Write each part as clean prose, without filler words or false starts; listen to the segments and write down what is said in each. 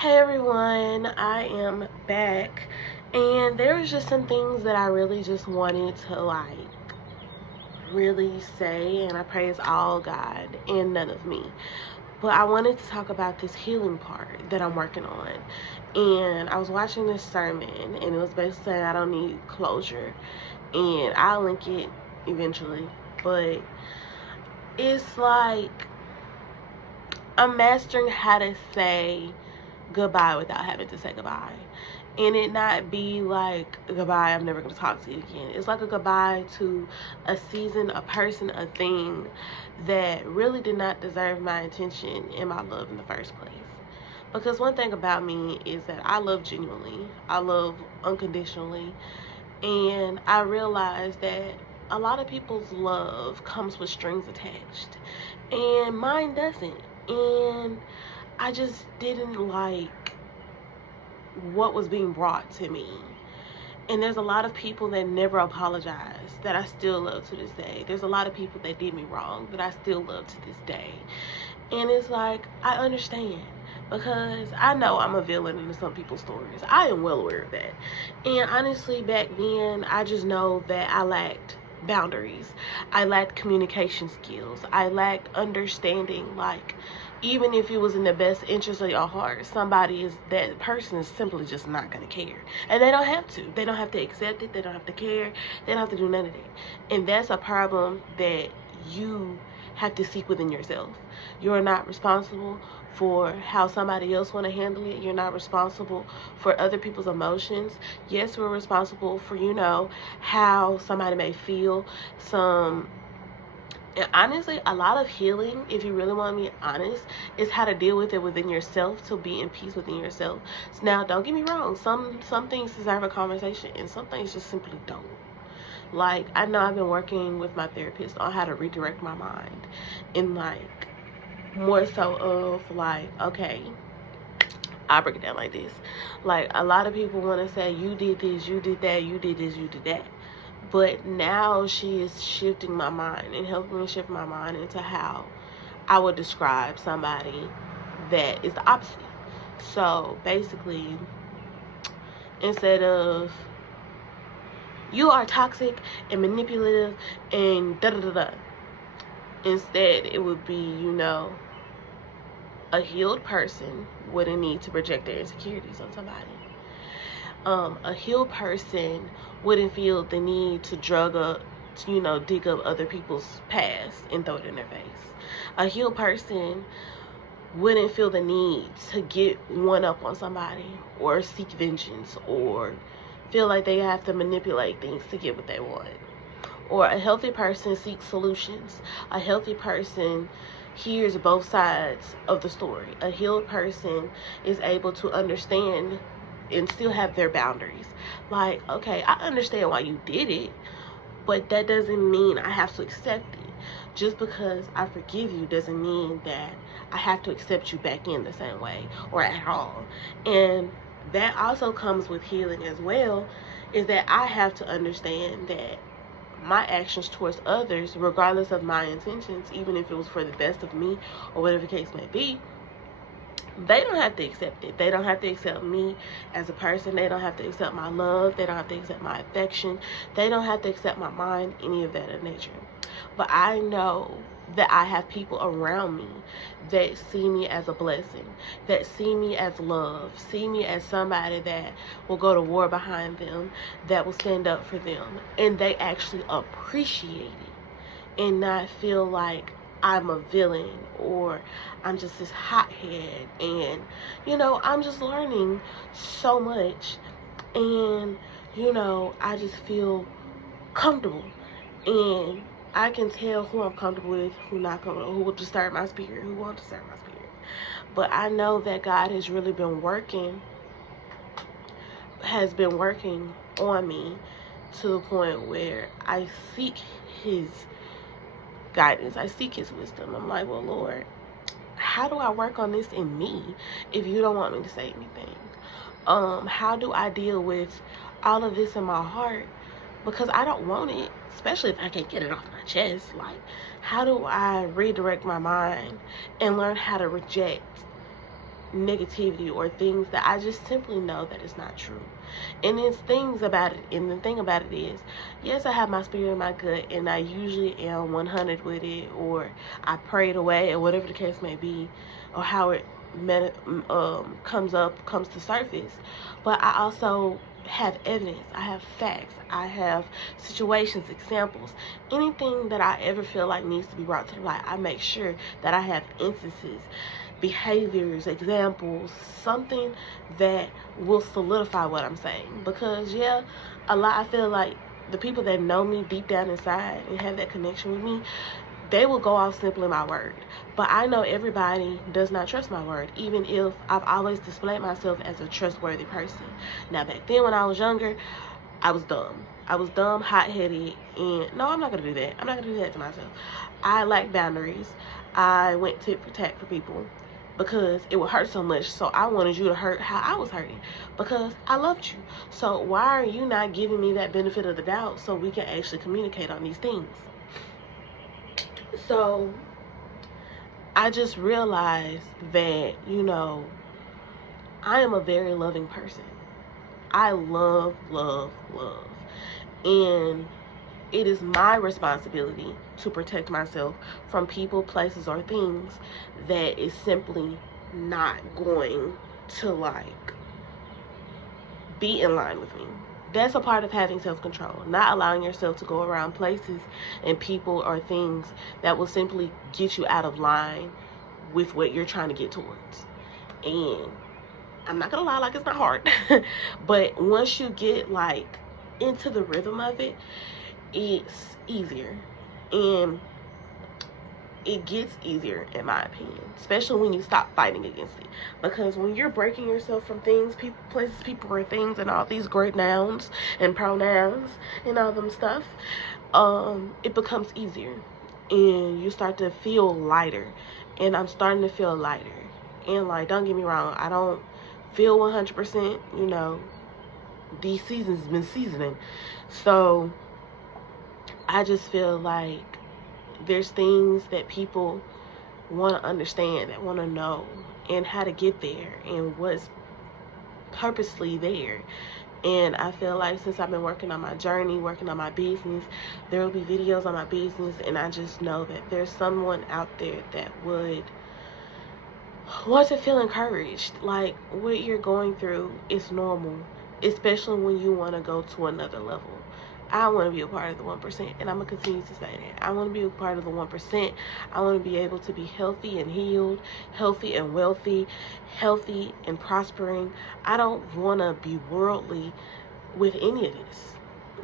Hey everyone, I am back, and there was just some things that I really just wanted to really say, and I praise all God and none of me. But I wanted to talk about this healing part that I'm working on. And I was watching this sermon, and it was basically saying I don't need closure, and I'll link it eventually. But it's like I'm mastering how to say goodbye without having to say goodbye, and it not be like goodbye, I'm never going to talk to you again. It's like a goodbye to a season, a person, a thing that really did not deserve my attention and my love in the first place. Because one thing about me is that I love genuinely, I love unconditionally, and I realize that a lot of people's love comes with strings attached, and mine doesn't. And I just didn't like what was being brought to me. And there's a lot of people that never apologize that I still love to this day. There's a lot of people that did me wrong that I still love to this day. And it's like, I understand, because I know I'm a villain in some people's stories. I am well aware of that. And honestly, back then, I just know that I lacked boundaries. I lacked communication skills. I lacked understanding, even if it was in the best interest of your heart, that person is simply just not going to care. And they don't have to. They don't have to accept it. They don't have to care. They don't have to do none of that. And that's a problem that you have to seek within yourself. You're not responsible for how somebody else want to handle it. You're not responsible for other people's emotions. Yes, we're responsible for, how somebody may feel. And honestly, a lot of healing, if you really want to be honest, is how to deal with it within yourself, to be in peace within yourself. So now, don't get me wrong. Some things deserve a conversation, and some things just simply don't. I know I've been working with my therapist on how to redirect my mind, and more so of okay, I'll break it down like this. A lot of people want to say, you did this, you did that, you did this, you did that. But now she is shifting my mind and helping me shift my mind into how I would describe somebody that is the opposite. So basically, instead of you are toxic and manipulative and da da da da, instead it would be, a healed person wouldn't need to project their insecurities on somebody. A healed person wouldn't feel the need to dig up other people's past and throw it in their face. A healed person wouldn't feel the need to get one up on somebody or seek vengeance or feel like they have to manipulate things to get what they want. Or a healthy person seeks solutions. A healthy person hears both sides of the story. A healed person is able to understand and still have their boundaries. Okay, I understand why you did it, but that doesn't mean I have to accept it. Just because I forgive you doesn't mean that I have to accept you back in the same way or at all. And that also comes with healing as well, is that I have to understand that my actions towards others, regardless of my intentions, even if it was for the best of me or whatever the case may be, they don't have to accept it. They don't have to accept me as a person. They don't have to accept my love. They don't have to accept my affection. They don't have to accept my mind, any of that of nature. But I know that I have people around me that see me as a blessing, that see me as love, see me as somebody that will go to war behind them, that will stand up for them, and they actually appreciate it and not feel like I'm a villain or I'm just this hothead. And I'm just learning so much, and I just feel comfortable, and I can tell who I'm comfortable with, who not comfortable, who will disturb my spirit, who won't disturb my spirit. But I know that God has really been working on me to the point where I seek his guidance. I seek his wisdom. I'm like, well, Lord, how do I work on this in me if you don't want me to say anything? How do I deal with all of this in my heart? Because I don't want it, especially if I can't get it off my chest. How do I redirect my mind and learn how to reject negativity or things that I just simply know that it's not true. And there's things about it, and the thing about it is, yes, I have my spirit in my gut, and I usually am 100 with it, or I pray it away, or whatever the case may be, or how it comes to surface. But I also have evidence, I have facts, I have situations, examples, anything that I ever feel like needs to be brought to the light. I make sure that I have instances, behaviors, examples, something that will solidify what I'm saying. Because yeah, I feel like the people that know me deep down inside and have that connection with me, they will go off simply my word. But I know everybody does not trust my word, even if I've always displayed myself as a trustworthy person. Now, back then when I was younger, I was dumb. I was dumb, hot-headed, and no, I'm not going to do that. I'm not going to do that to myself. I lack boundaries. I went tit for tat for people because it would hurt so much. So I wanted you to hurt how I was hurting because I loved you. So why are you not giving me that benefit of the doubt so we can actually communicate on these things? So I just realized that, you know, I am a very loving person. I love, love, love. And it is my responsibility to protect myself from people, places, or things that is simply not going to, like, be in line with me. That's a part of having self-control. Not allowing yourself to go around places and people or things that will simply get you out of line with what you're trying to get towards. And I'm not gonna lie, like, it's not hard. But once you get, like, into the rhythm of it, it's easier. And it gets easier, in my opinion, especially when you stop fighting against it. Because when you're breaking yourself from things, people, places, people, or things, and all these great nouns and pronouns and all them stuff, it becomes easier, and you start to feel lighter. And I'm starting to feel lighter. And, like, don't get me wrong, I don't feel 100%. You know, these seasons been seasoning, so I just feel like there's things that people want to understand, that want to know, and how to get there, and what's purposely there. And I feel like since I've been working on my journey, working on my business, there will be videos on my business, and I just know that there's someone out there that would want to feel encouraged. Like, what you're going through is normal, especially when you want to go to another level. I want to be a part of the 1%, and I'm going to continue to say that. I want to be a part of the 1%. I want to be able to be healthy and healed, healthy and wealthy, healthy and prospering. I don't want to be worldly with any of this.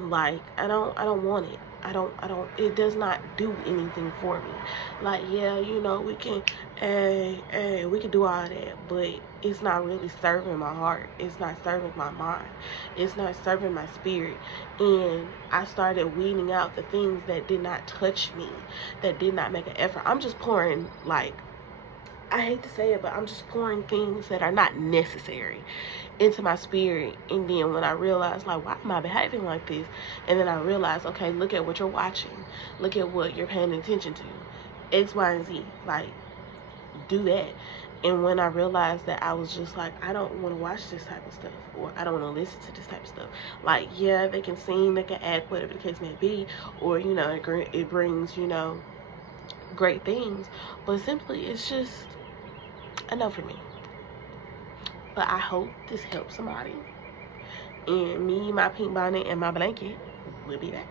Like, I don't want it. It does not do anything for me. Like, yeah, you know, we can do all that, but it's not really serving my heart. It's not serving my mind. It's not serving my spirit. And I started weeding out the things that did not touch me, that did not make an effort. I'm just pouring, like, I hate to say it, but I'm just pouring things that are not necessary into my spirit. And then when I realized, like, why am I behaving like this? And then I realized, okay, look at what you're watching. Look at what you're paying attention to. X, Y, and Z. Like, do that. And when I realized that, I was just like, I don't want to watch this type of stuff, or I don't want to listen to this type of stuff. Like, yeah, they can sing, they can act, whatever the case may be, or, you know, it brings, you know, great things, but simply it's just enough for me. But I hope this helps somebody. And me, my pink bonnet, and my blanket will be back.